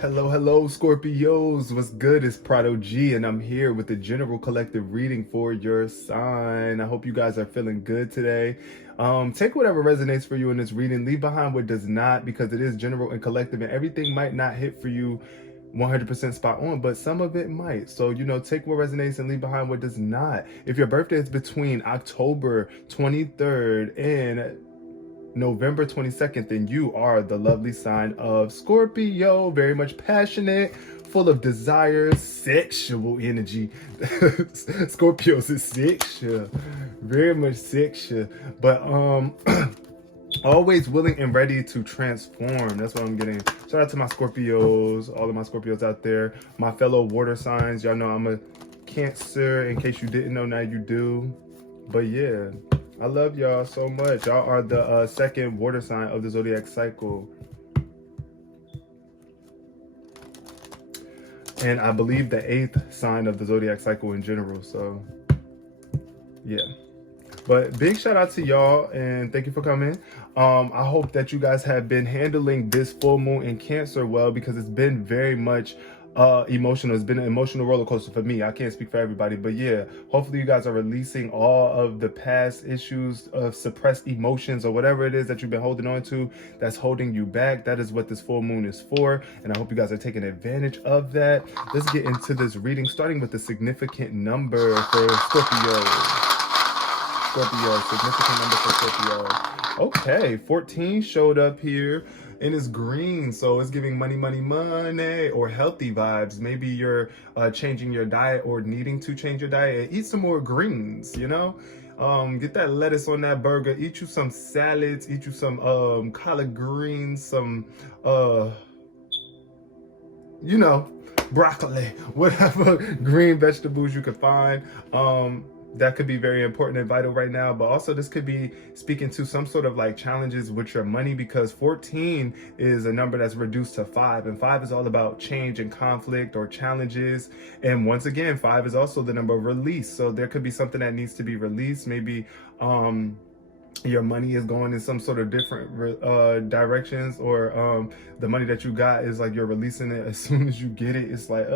Hello, Scorpios. What's good? It's Prado G, and I'm here with the general collective reading for your sign. I hope you guys are feeling good today. Take whatever resonates for you in this reading. Leave behind what does not, because it is general and collective, and everything might not hit for you 100% spot on, but some of it might. So, take what resonates and leave behind what does not. If your birthday is between October 23rd and November 22nd, then you are the lovely sign of Scorpio. Very much passionate, full of desire, sexual energy. Scorpios is sexual, very much sexual, but always willing and ready to transform. That's what I'm getting. Shout out to my Scorpios, all of my Scorpios out there, my fellow water signs. Y'all know I'm a Cancer. In case you didn't know, now you do. But yeah, I love y'all so much. Y'all are the second water sign of the zodiac cycle. And I believe the 8th sign of the zodiac cycle in general. So, yeah. But big shout out to y'all and thank you for coming. I hope that you guys have been handling this full moon in Cancer well, because it's been very much emotional. It's been an emotional roller coaster for me. I can't speak for everybody, but yeah, hopefully you guys are releasing all of the past issues of suppressed emotions or whatever it is that you've been holding on to that's holding you back. That is what this full moon is for, and I hope you guys are taking advantage of that. Let's get into this reading, starting with the significant number for Scorpio. Significant number for Scorpio. Okay, 14 showed up here and it's green, so it's giving money, or healthy vibes. Maybe you're changing your diet or needing to change your diet. Eat some more greens, get that lettuce on that burger. Eat you some salads. Eat you some collard greens, some broccoli, whatever green vegetables you could find. That could be very important and vital right now, but also this could be speaking to some sort of like challenges with your money, because 14 is a number that's reduced to 5, and 5 is all about change and conflict or challenges. And once again, 5 is also the number of release. So there could be something that needs to be released. Maybe your money is going in some sort of different directions, or the money that you got is like you're releasing it as soon as you get it. It's like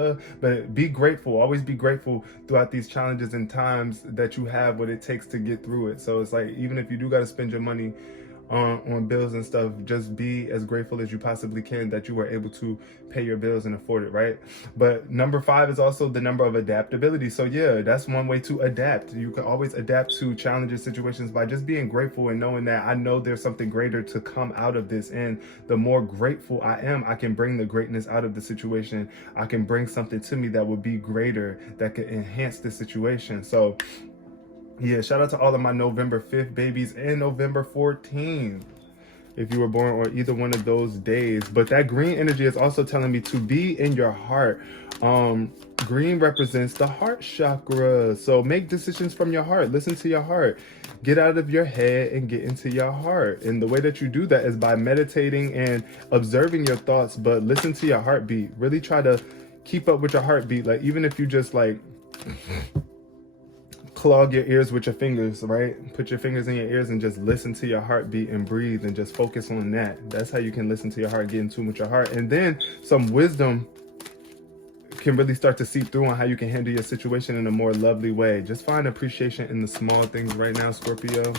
but be grateful. Always be grateful throughout these challenges and times that you have what it takes to get through it. So it's like, even if you do got to spend your money on bills and stuff, just be as grateful as you possibly can that you were able to pay your bills and afford it, right? But number 5 is also the number of adaptability. So yeah, that's one way to adapt. You can always adapt to challenges, situations, by just being grateful and knowing that I know there's something greater to come out of this. And the more grateful I am, I can bring the greatness out of the situation. I can bring something to me that will be greater, that could enhance the situation. So yeah, shout out to all of my November 5th babies and November 14th, if you were born on either one of those days. But that green energy is also telling me to be in your heart. Green represents the heart chakra. So make decisions from your heart. Listen to your heart. Get out of your head and get into your heart. And the way that you do that is by meditating and observing your thoughts, but listen to your heartbeat. Really try to keep up with your heartbeat. Like, even if you just like clog your ears with your fingers, right? Put your fingers in your ears and just listen to your heartbeat and breathe and just focus on that. That's how you can listen to your heart, get in tune with your heart. And then some wisdom can really start to seep through on how you can handle your situation in a more lovely way. Just find appreciation in the small things right now, Scorpio.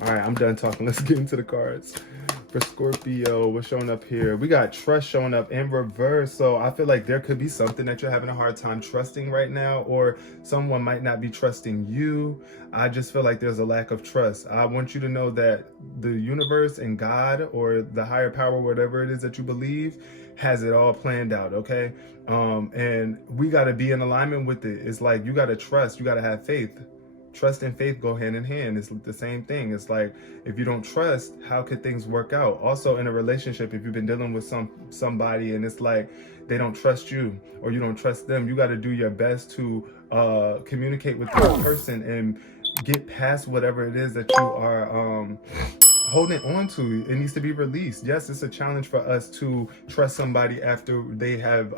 All right, I'm done talking. Let's get into the cards. For Scorpio, what's showing up here? We got trust showing up in reverse. So I feel like there could be something that you're having a hard time trusting right now, or someone might not be trusting you. I just feel like there's a lack of trust. I want you to know that the universe and God, or the higher power, whatever it is that you believe, has it all planned out, okay? And we got to be in alignment with it. It's like, you got to trust, you got to have faith. Trust and faith go hand in hand. It's the same thing. It's like, if you don't trust, how could things work out? Also in a relationship, if you've been dealing with somebody and it's like they don't trust you or you don't trust them, you got to do your best to communicate with that person and get past whatever it is that you are holding on to. It needs to be released. Yes, it's a challenge for us to trust somebody after they have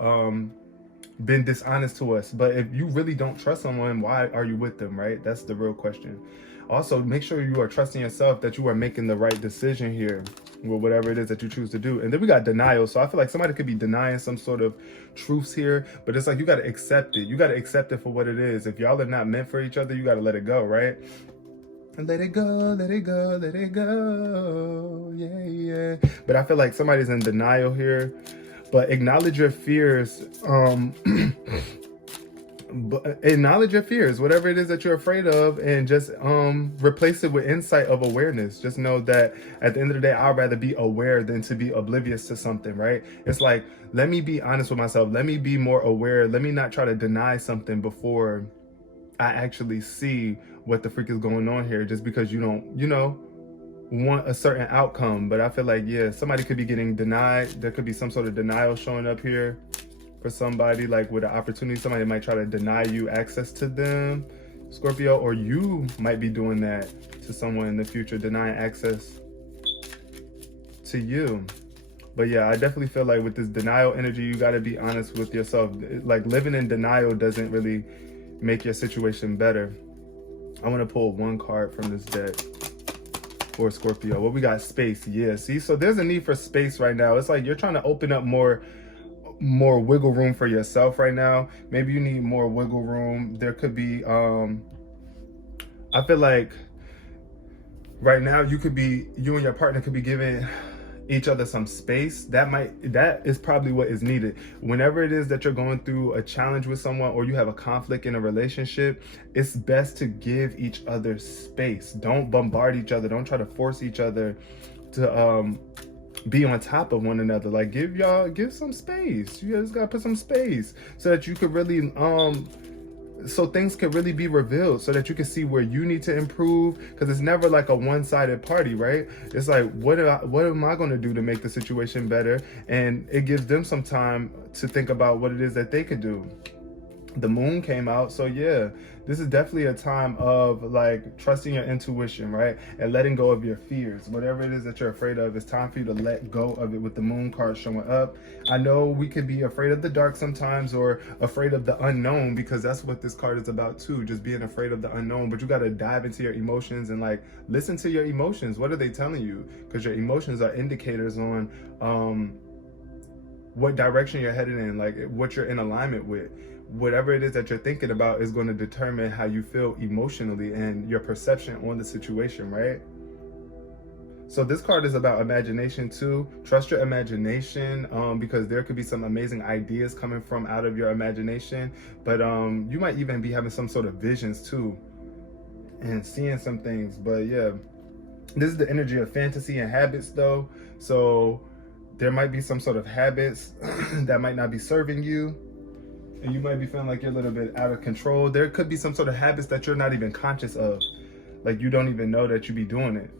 been dishonest to us, but if you really don't trust someone, why are you with them, right? That's the real question. Also, make sure you are trusting yourself, that you are making the right decision here. with whatever it is that you choose to do. And then we got denial. So I feel like somebody could be denying some sort of truths here, but it's like you got to accept it. You got to accept it for what it is. If y'all are not meant for each other, you got to let it go, right? And let it go, let it go, let it go. Yeah, yeah. But I feel like somebody's in denial here. But acknowledge your fears. But acknowledge your fears, whatever it is that you're afraid of, and just replace it with insight of awareness. Just know that at the end of the day, I'd rather be aware than to be oblivious to something, right? It's like, let me be honest with myself. Let me be more aware. Let me not try to deny something before I actually see what the freak is going on here, just because you don't, want a certain outcome. But I feel like, yeah, somebody could be getting denied. There could be some sort of denial showing up here for somebody, like with an opportunity. Somebody might try to deny you access to them, Scorpio, or you might be doing that to someone in the future, denying access to you. But yeah, I definitely feel like with this denial energy, you got to be honest with yourself. Like, living in denial doesn't really make your situation better. I want to pull one card from this deck for Scorpio. What we got? Space. Yeah, see, so there's a need for space right now. It's like you're trying to open up more wiggle room for yourself right now. Maybe you need more wiggle room. There could be I feel like right now you and your partner could be giving each other some space. That is probably what is needed. Whenever it is that you're going through a challenge with someone, or you have a conflict in a relationship, it's best to give each other space. Don't bombard each other. Don't try to force each other to be on top of one another. Like, give some space. You just gotta put some space so that you could really so things can really be revealed, so that you can see where you need to improve, because it's never like a one-sided party, right? It's like, what am I going to do to make the situation better? And it gives them some time to think about what it is that they could do. The moon came out, so yeah, this is definitely a time of like trusting your intuition, right? And letting go of your fears. Whatever it is that you're afraid of, it's time for you to let go of it with the moon card showing up. I know we could be afraid of the dark sometimes, or afraid of the unknown, because that's what this card is about too, just being afraid of the unknown. But you got to dive into your emotions and like listen to your emotions. What are they telling you? Because your emotions are indicators on what direction you're headed in, like what you're in alignment with. Whatever it is that you're thinking about is going to determine how you feel emotionally and your perception on the situation, right? So this card is about imagination too. Trust your imagination, because there could be some amazing ideas coming from out of your imagination. But you might even be having some sort of visions too and seeing some things. But yeah, this is the energy of fantasy and habits though. So there might be some sort of habits that might not be serving you, and you might be feeling like you're a little bit out of control. There could be some sort of habits that you're not even conscious of. Like, you don't even know that you be doing it.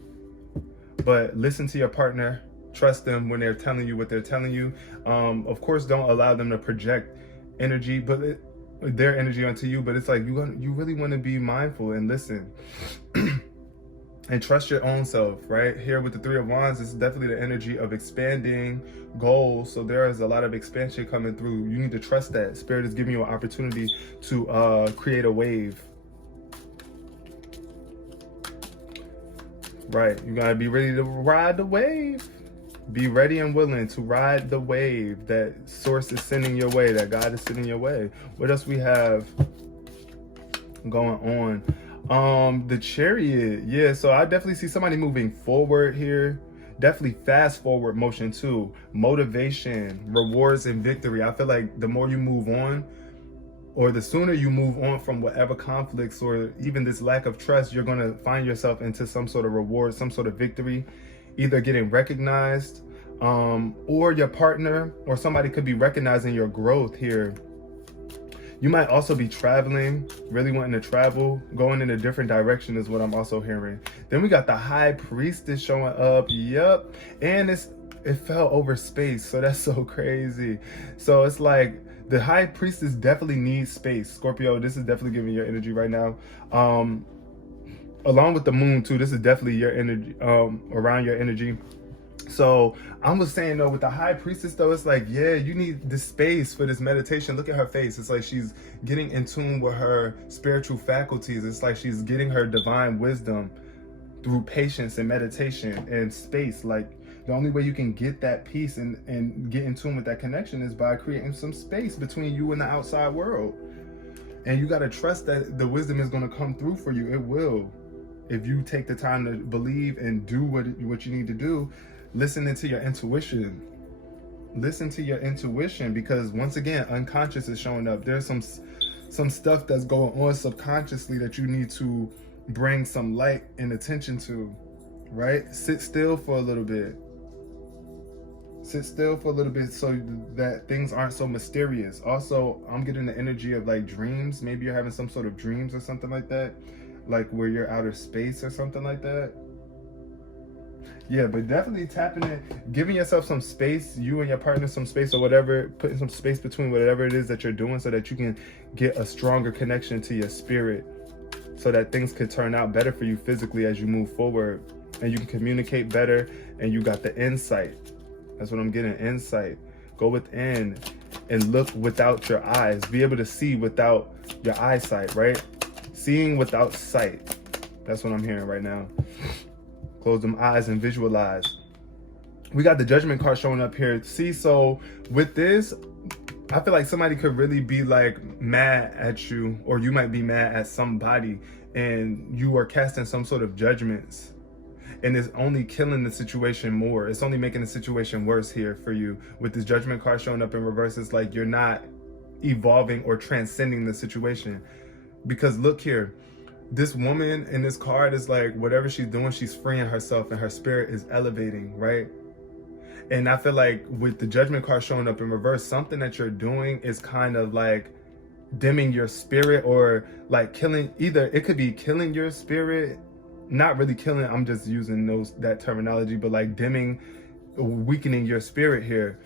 But listen to your partner. Trust them when they're telling you what they're telling you. Of course, don't allow them to project energy, their energy onto you. But it's like, you really want to be mindful and listen. And trust your own self, right? Here with the Three of Wands, this is definitely the energy of expanding goals. So there is a lot of expansion coming through. You need to trust that. Spirit is giving you an opportunity to create a wave. Right, you gotta be ready to ride the wave. Be ready and willing to ride the wave that source is sending your way, that God is sending your way. What else we have going on? The Chariot. Yeah, so I definitely see somebody moving forward here. Definitely fast forward motion too. Motivation, rewards, and victory. I feel like the more you move on, or the sooner you move on from whatever conflicts or even this lack of trust, you're going to find yourself into some sort of reward, some sort of victory, either getting recognized, or your partner or somebody could be recognizing your growth here. You might also be traveling, really wanting to travel, going in a different direction is what I'm also hearing. Then we got the High Priestess showing up. Yep. And it fell over space. So that's so crazy. So it's like the High Priestess definitely needs space. Scorpio, this is definitely giving your energy right now. Along with the moon too, this is definitely your energy, around your energy. So I was saying though, with the High Priestess though, it's like, yeah, you need the space for this meditation. Look at her face. It's like she's getting in tune with her spiritual faculties. It's like she's getting her divine wisdom through patience and meditation and space. Like, The only way you can get that peace and get in tune with that connection is by creating some space between you and the outside world. And you got to trust that the wisdom is going to come through for you. It will. If you take the time to believe and do what you need to do, listening to your intuition. Listen to your intuition, because once again, unconscious is showing up. There's some stuff that's going on subconsciously that you need to bring some light and attention to, right? Sit still for a little bit. Sit still for a little bit so that things aren't so mysterious. Also, I'm getting the energy of like dreams. Maybe you're having some sort of dreams or something like that, like where you're outer space or something like that. Yeah, but definitely tapping in, giving yourself some space, you and your partner some space or whatever, putting some space between whatever it is that you're doing so that you can get a stronger connection to your spirit, so that things could turn out better for you physically as you move forward, and you can communicate better, and you got the insight. That's what I'm getting, insight. Go within and look without your eyes. Be able to see without your eyesight, right? Seeing without sight. That's what I'm hearing right now. Close them eyes and visualize. We got the Judgment card showing up here. See, so with this, I feel like somebody could really be like mad at you, or you might be mad at somebody, and you are casting some sort of judgments. And it's only killing the situation more. It's only making the situation worse here for you. With this Judgment card showing up in reverse, it's like you're not evolving or transcending the situation. Because look here, this woman in this card is like, whatever she's doing, she's freeing herself and her spirit is elevating, right? And I feel like with the Judgment card showing up in reverse, something that you're doing is kind of like dimming your spirit, or like killing, either it could be killing your spirit, not really killing, I'm just using that terminology, but like dimming, weakening your spirit here.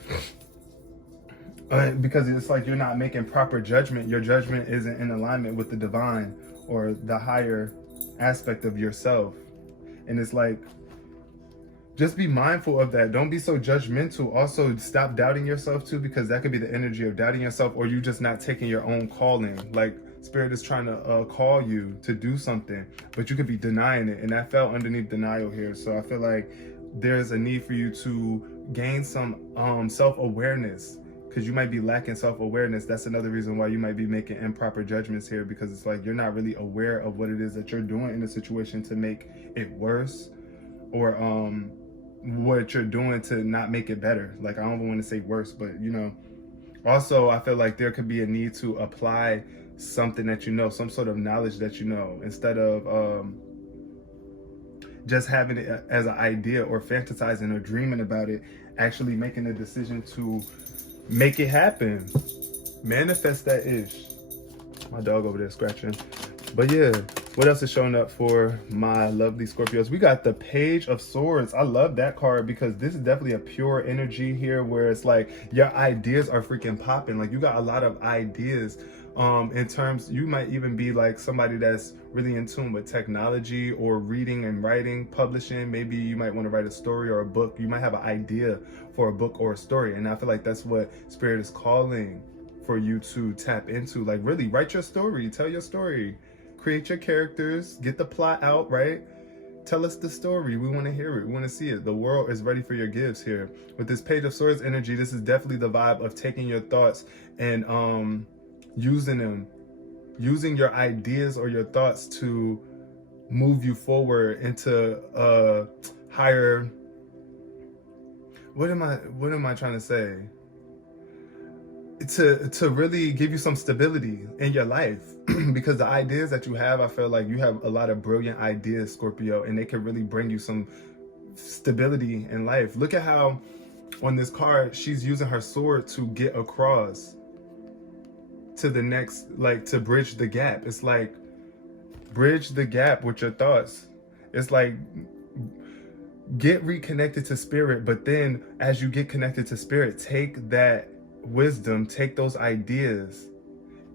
Because it's like you're not making proper judgment. Your judgment isn't in alignment with the divine or the higher aspect of yourself. And it's like, just be mindful of that. Don't be so judgmental. Also, stop doubting yourself too, because that could be the energy of doubting yourself, or you just not taking your own calling. Like Spirit is trying to call you to do something, but you could be denying it. And that fell underneath denial here. So I feel like there's a need for you to gain some self-awareness, because you might be lacking self-awareness. That's another reason why you might be making improper judgments here, because it's like you're not really aware of what it is that you're doing in the situation to make it worse, or what you're doing to not make it better. Like, I don't even want to say worse, but you know. Also, I feel like there could be a need to apply something that you know, some sort of knowledge that you know, instead of just having it as an idea or fantasizing or dreaming about it. Actually making a decision to make it happen. Manifest that ish. My dog over there scratching. But yeah, what else is showing up for my lovely Scorpios? We got the Page of Swords. I love that card, because this is definitely a pure energy here, where it's like your ideas are freaking popping. Like, you got a lot of ideas. In terms, you might even be like somebody that's really in tune with technology or reading and writing, publishing. Maybe you might want to write a story or a book. You might have an idea for a book or a story. And I feel like that's what Spirit is calling for you to tap into. Like, really write your story, tell your story, create your characters, get the plot out, right? Tell us the story. We want to hear it. We want to see it. The world is ready for your gifts here. With this Page of Swords energy, this is definitely the vibe of taking your thoughts and using them, using your ideas or your thoughts to move you forward into a higher, what am I trying to say? To really give you some stability in your life. Because the ideas that you have, I feel like you have a lot of brilliant ideas, Scorpio, and they can really bring you some stability in life. Look at how on this card, she's using her sword to get across to the next, like, to bridge the gap. It's like, bridge the gap with your thoughts. It's like, get reconnected to spirit, but then as you get connected to spirit, take that wisdom, take those ideas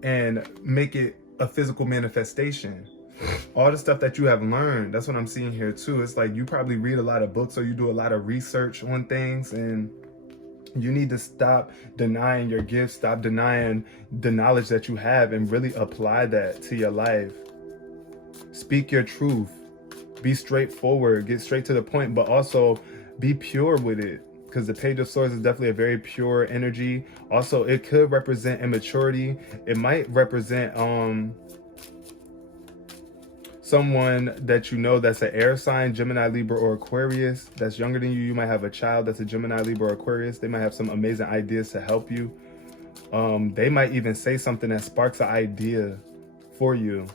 and make it a physical manifestation. All the stuff that you have learned, that's what I'm seeing here too. It's like you probably read a lot of books or you do a lot of research on things, and you need to stop denying your gifts, stop denying the knowledge that you have, and really apply that to your life. Speak your truth. Be straightforward, get straight to the point, but also be pure with it, because the Page of Swords is definitely a very pure energy. Also, it could represent immaturity. It might represent someone that you know that's an air sign, Gemini, Libra, or Aquarius, that's younger than you. You might have a child that's a Gemini, Libra, or Aquarius. They might have some amazing ideas to help you. They might even say something that sparks an idea for you.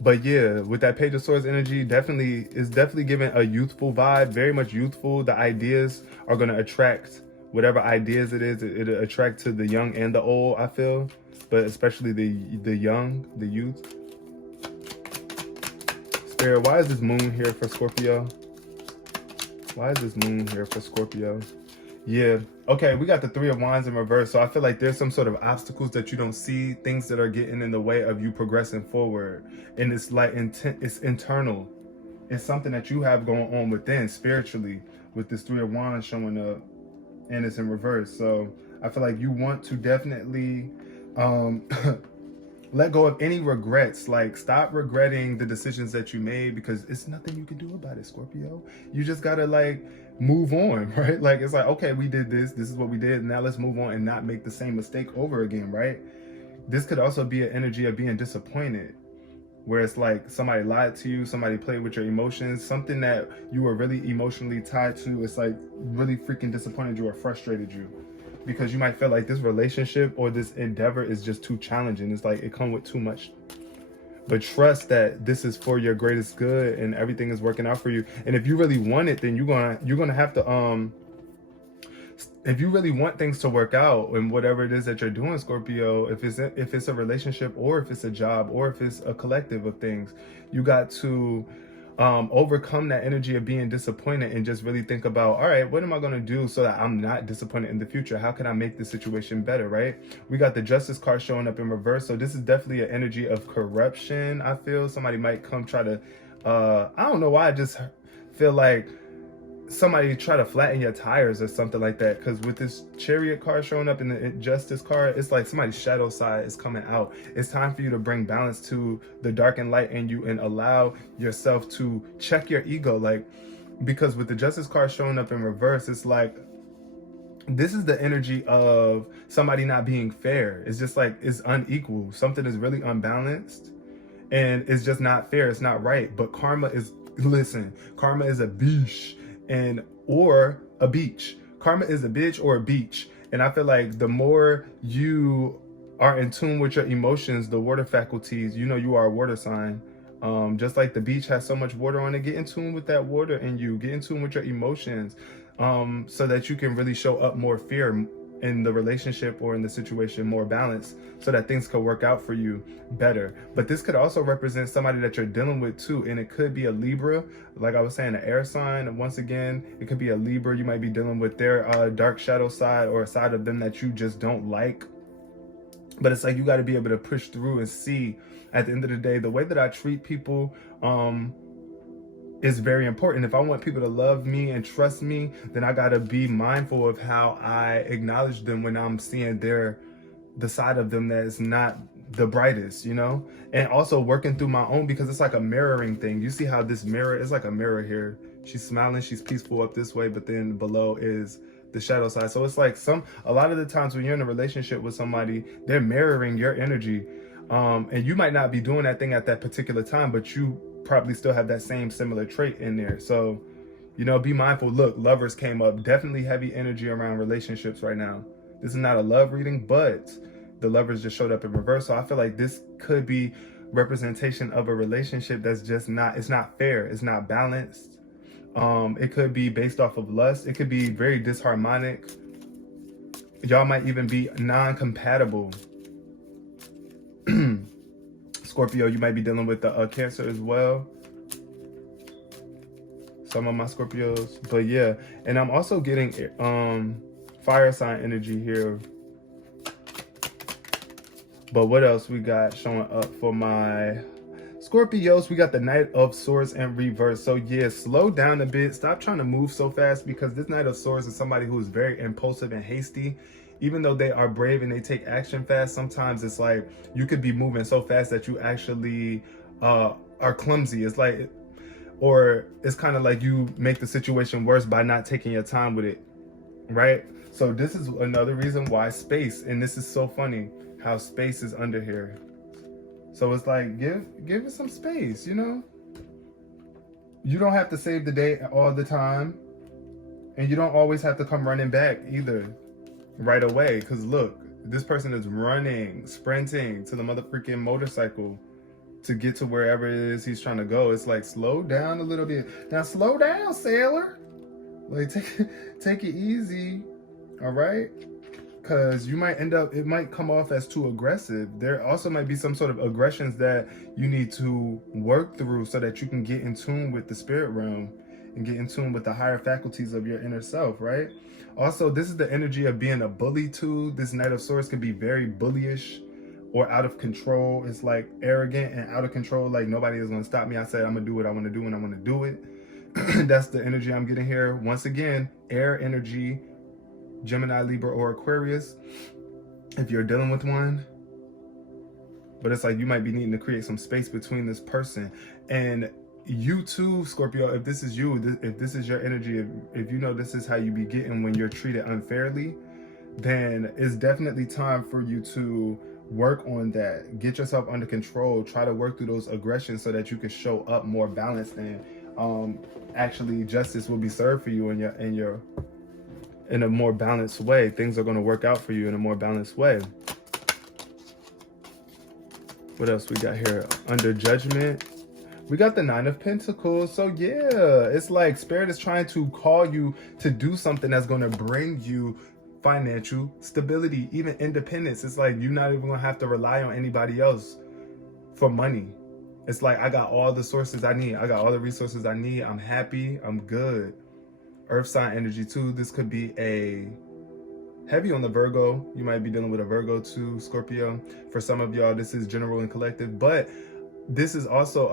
But yeah, with that Page of Swords energy, it's definitely giving a youthful vibe, very much youthful. The ideas are going to attract whatever ideas it is. It'll attract to the young and the old, I feel, but especially the young, the youth. Spirit, why is this moon here for Scorpio? Why is this moon here for Scorpio? Yeah. Okay, we got the Three of Wands in reverse. So I feel like there's some sort of obstacles that you don't see, things that are getting in the way of you progressing forward. And it's like it's internal. It's something that you have going on within spiritually with this Three of Wands showing up, and it's in reverse. So I feel like you want to definitely let go of any regrets. Like, stop regretting the decisions that you made, because it's nothing you can do about it, Scorpio. You just gotta like move on, right? Like, it's like, okay, we did this is what we did, now let's move on and not make the same mistake over again, right? This could also be an energy of being disappointed, where it's like somebody lied to you, somebody played with your emotions, something that you were really emotionally tied to. It's like really freaking disappointed you or frustrated you, because you might feel like this relationship or this endeavor is just too challenging. It's like it comes with too much. But trust that this is for your greatest good and everything is working out for you. And if you really want it, then you're gonna have to if you really want things to work out and whatever it is that you're doing, Scorpio, if it's a relationship or if it's a job or if it's a collective of things, you got to overcome that energy of being disappointed and just really think about, all right, what am I going to do so that I'm not disappointed in the future? How can I make this situation better, right? We got the Justice card showing up in reverse. So this is definitely an energy of corruption. I feel somebody might come try to, I don't know why, I just feel like somebody try to flatten your tires or something like that, because with this Chariot card showing up in the Justice card, it's like somebody's shadow side is coming out. It's time for you to bring balance to the dark and light in you and allow yourself to check your ego. Like, because with the Justice card showing up in reverse, it's like this is the energy of somebody not being fair. It's just like it's unequal. Something is really unbalanced and it's just not fair. It's not right. But karma is, listen, karma is a beach or a beach. Karma is a bitch or a beach. And I feel like the more you are in tune with your emotions, the water faculties, you know, you are a water sign. Just like the beach has so much water on it, get in tune with that water in you, get in tune with your emotions, so that you can really show up more fear in the relationship or in the situation, more balance, so that things could work out for you better. But this could also represent somebody that you're dealing with too, and it could be a Libra, like I was saying, an air sign. Once again, it could be a Libra. You might be dealing with their dark shadow side or a side of them that you just don't like. But it's like you got to be able to push through and see, at the end of the day, the way that I treat people is very important. If I want people to love me and trust me, then I got to be mindful of how I acknowledge them when I'm seeing the side of them that is not the brightest, you know? And also working through my own, because it's like a mirroring thing. You see how this mirror is like a mirror here. She's smiling, she's peaceful up this way, but then below is the shadow side. So it's like a lot of the times when you're in a relationship with somebody, they're mirroring your energy. And you might not be doing that thing at that particular time, but you probably still have that same similar trait in there. So, you know, be mindful. Look, Lovers came up. Definitely heavy energy around relationships right now. This is not a love reading, but the Lovers just showed up in reverse. So I feel like this could be representation of a relationship that's just it's not fair. It's not balanced. It could be based off of lust. It could be very disharmonic. Y'all might even be non-compatible. Scorpio, you might be dealing with the Cancer as well. Some of my Scorpios. But yeah, and I'm also getting fire sign energy here. But what else we got showing up for my Scorpios? We got the Knight of Swords in reverse. So yeah, slow down a bit. Stop trying to move so fast, because this Knight of Swords is somebody who is very impulsive and hasty. Even though they are brave and they take action fast, sometimes it's like you could be moving so fast that you actually are clumsy. It's like or it's kind of like you make the situation worse by not taking your time with it, right? So this is another reason why space, and this is so funny how space is under here. So it's like, give it some space, you know? You don't have to save the day all the time, and you don't always have to come running back either right away. Because look, this person is running, sprinting to the motherfucking motorcycle to get to wherever it is he's trying to go. It's like, slow down a little bit. Now slow down, sailor. Like, take it easy, all right? Because you might end up, it might come off as too aggressive. There also might be some sort of aggressions that you need to work through so that you can get in tune with the spirit realm and get in tune with the higher faculties of your inner self, right? Also, this is the energy of being a bully too. This Knight of Swords could be very bullyish or out of control. It's like arrogant and out of control. Like, nobody is going to stop me. I said I'm going to do what I want to do and I'm going to do it. That's the energy I'm getting here. Once again, air energy, Gemini, Libra, or Aquarius, if you're dealing with one. But it's like you might be needing to create some space between this person and you too, Scorpio. If this is you, if this is your energy, if you know this is how you be getting when you're treated unfairly, then it's definitely time for you to work on that. Get yourself under control. Try to work through those aggressions so that you can show up more balanced, and actually justice will be served for you in a more balanced way. Things are going to work out for you in a more balanced way. What else we got here? Under judgment, we got the Nine of Pentacles. So yeah, it's like Spirit is trying to call you to do something that's going to bring you financial stability, even independence. It's like you're not even going to have to rely on anybody else for money. It's like, I got all the sources I need. I got all the resources I need. I'm happy. I'm good. Earth sign energy too. This could be a heavy on the Virgo. You might be dealing with a Virgo too, Scorpio. For some of y'all, this is general and collective, but this is also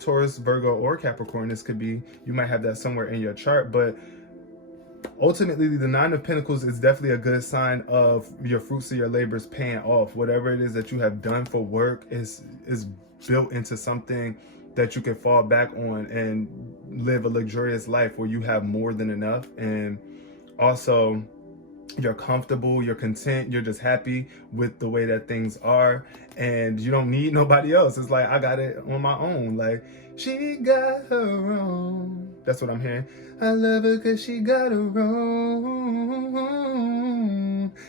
Taurus, Virgo, or Capricorn. This could be, you might have that somewhere in your chart, but ultimately the Nine of Pentacles is definitely a good sign of your fruits of your labors paying off. Whatever it is that you have done for work is built into something that you can fall back on and live a luxurious life where you have more than enough, and also you're comfortable, you're content, you're just happy with the way that things are, and you don't need nobody else. It's like, I got it on my own. Like, she got her own. That's what I'm hearing. I love her because she got her own.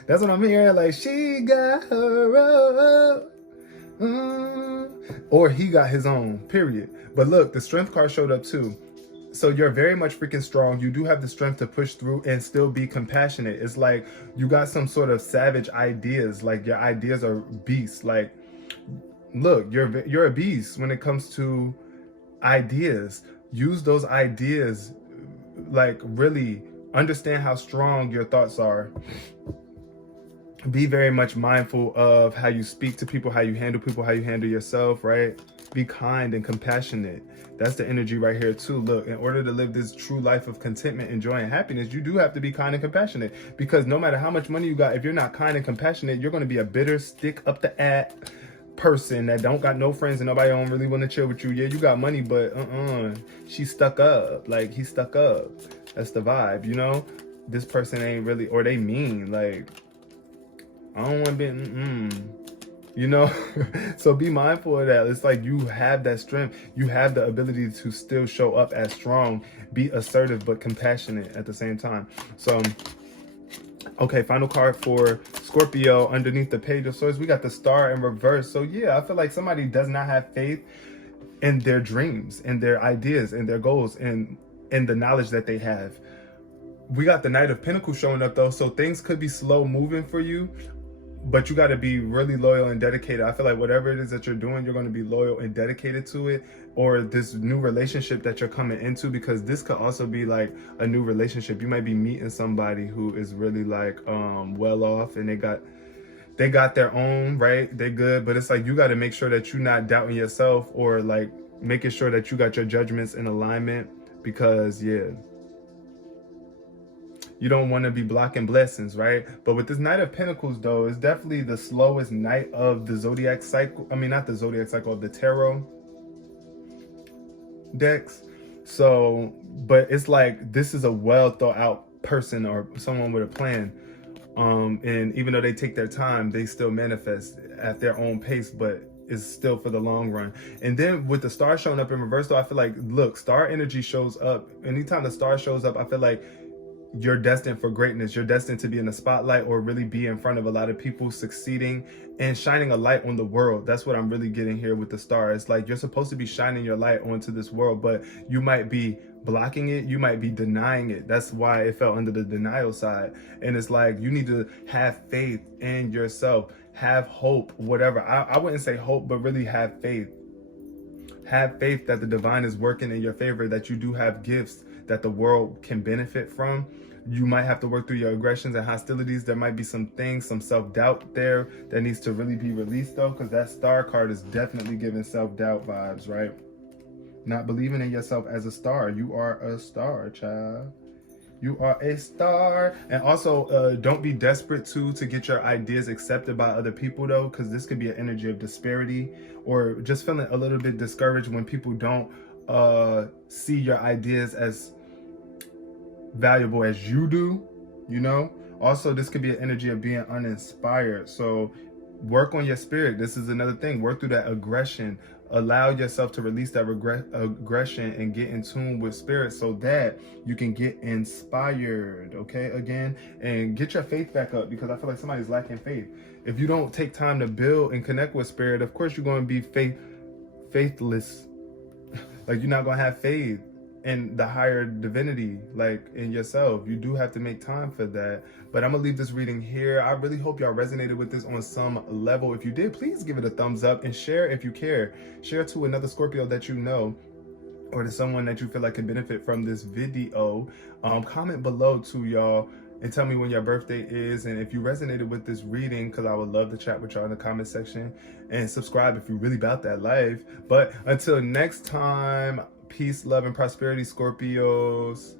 That's what I'm hearing. Like, she got her own. Or he got his own, period. But look, the Strength card showed up too. So you're very much freaking strong. You do have the strength to push through and still be compassionate. It's like you got some sort of savage ideas. Like, your ideas are beasts. Like, look, you're a beast when it comes to ideas. Use those ideas. Like, really understand how strong your thoughts are. Be very much mindful of how you speak to people, how you handle people, how you handle yourself, right? Be kind and compassionate. That's the energy right here too. Look, in order to live this true life of contentment, and joy, and happiness, you do have to be kind and compassionate. Because no matter how much money you got, if you're not kind and compassionate, you're going to be a bitter, stick up the at person that don't got no friends and nobody don't really want to chill with you. Yeah, you got money, but she's stuck up. Like, he's stuck up. That's the vibe, you know? This person ain't really, or they mean, like, I don't want to be, you know? So be mindful of that. It's like you have that strength. You have the ability to still show up as strong, be assertive, but compassionate at the same time. So, okay, final card for Scorpio underneath the Page of Swords. We got the Star in reverse. So yeah, I feel like somebody does not have faith in their dreams, in their ideas, in their goals, and in the knowledge that they have. We got the Knight of Pentacles showing up though. So things could be slow moving for you, but you got to be really loyal and dedicated. I feel like whatever it is that you're doing, you're going to be loyal and dedicated to it, or this new relationship that you're coming into, because this could also be like a new relationship. You might be meeting somebody who is really like well off, and they got their own, right? They're good, but it's like you got to make sure that you're not doubting yourself, or like making sure that you got your judgments in alignment, because yeah, you don't want to be blocking blessings, right? But with this Knight of Pentacles, though, it's definitely the slowest night of the zodiac cycle. I mean, not the zodiac cycle, of the tarot decks. So, but it's like this is a well thought out person or someone with a plan. And even though they take their time, they still manifest at their own pace, but it's still for the long run. And then with the star showing up in reverse, though, I feel like, look, star energy shows up. Anytime the star shows up, I feel like you're destined for greatness. You're destined to be in the spotlight or really be in front of a lot of people, succeeding and shining a light on the world. That's what I'm really getting here with the star. It's like you're supposed to be shining your light onto this world, but you might be blocking it. You might be denying it. That's why it fell under the denial side. And it's like you need to have faith in yourself, have hope, whatever. I wouldn't say hope, but really have faith. Have faith that the divine is working in your favor, that you do have gifts that the world can benefit from. You might have to work through your aggressions and hostilities. There might be some things, some self-doubt there that needs to really be released, though, because that star card is definitely giving self-doubt vibes, right? Not believing in yourself as a star. You are a star, child. You are a star. And also, don't be desperate to get your ideas accepted by other people, though, because this could be an energy of disparity or just feeling a little bit discouraged when people don't see your ideas as valuable as you do, you know. Also, this could be an energy of being uninspired. So work on your spirit. This is another thing. Work through that aggression. Allow yourself to release that aggression and get in tune with spirit so that you can get inspired, okay, again, and get your faith back up, because I feel like somebody's lacking faith. If you don't take time to build and connect with spirit, of course you're going to be faithless. Like, you're not going to have faith in the higher divinity, like in yourself. You do have to make time for that. But I'm gonna leave this reading here. I really hope y'all resonated with this on some level. If you did, please give it a thumbs up and share if you care. Share to another Scorpio that you know, or to someone that you feel like can benefit from this video. Comment below too, y'all, and tell me when your birthday is, and if you resonated with this reading, because I would love to chat with y'all in the comment section. And subscribe if you're really about that life. But until next time, peace, love, and prosperity, Scorpios.